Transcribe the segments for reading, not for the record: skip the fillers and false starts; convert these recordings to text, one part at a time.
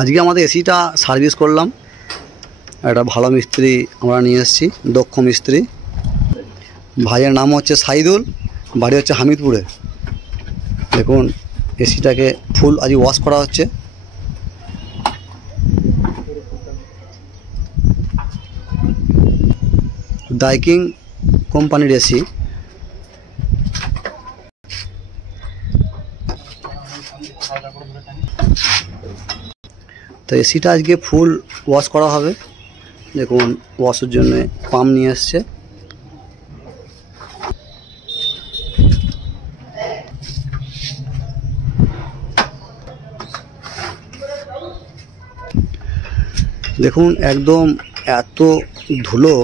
আজকে আমাদের এসিটা সার্ভিস করলাম। একটা ভালো মিস্ত্রি আমরা নিয়ে এসেছি, দক্ষ মিস্ত্রি। ভাইয়ের নাম হচ্ছে সাইদুল, বাড়ি হচ্ছে হামিদপুরে। দেখুন এসিটাকে ফুল আজ ওয়াশ করা হচ্ছে। ডাইকিং কোম্পানির এসি। তো এসিটা আজকে ফুল ওয়াশ করা হবে। দেখুন ওয়াশের জন্য পাম্প নিয়ে এসছে। দেখুন একদম এত ধুলো,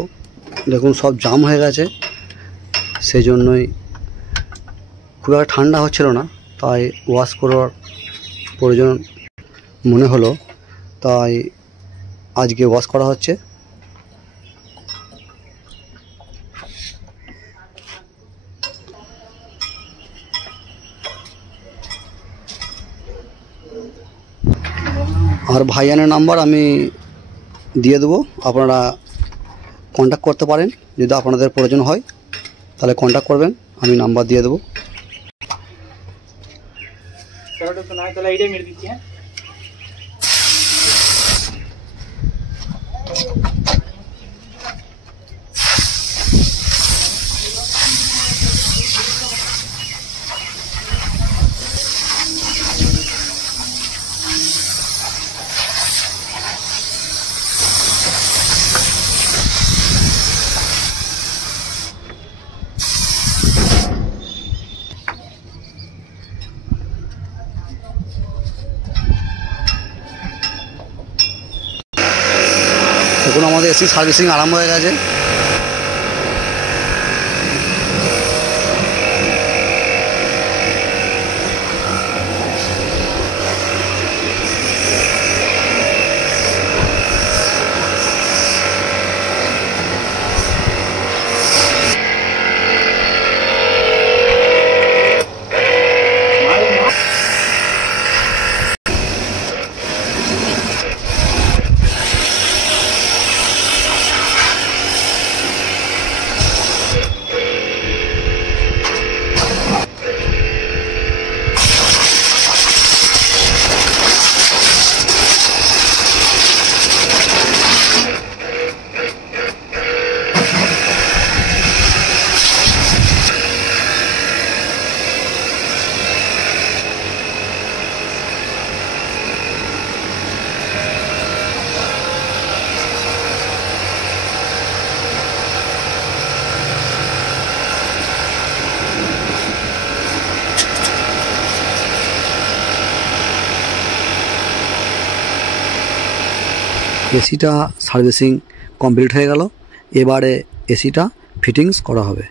দেখুন সব জাম হয়ে গেছে। সেই জন্যই খুব একটা ঠান্ডা হচ্ছিল না, তাই ওয়াশ করার প্রয়োজন মনে হলো, তাই আজকে ওয়াশ করা হচ্ছে। আর ভাইয়ানের নাম্বার আমি দিয়ে দেবো, আপনারা কন্ট্যাক্ট করতে পারেন। যদি আপনাদের প্রয়োজন হয় তাহলে কন্ট্যাক্ট করবেন, আমি নাম্বার দিয়ে দেবো। এখন আমাদের এসি সার্ভিসিং আরম্ভ হয়ে গেছে। এসিটা সার্ভিসিং কমপ্লিট হয়ে গেল। এবারে এসিটা ফিটিংস করা হবে।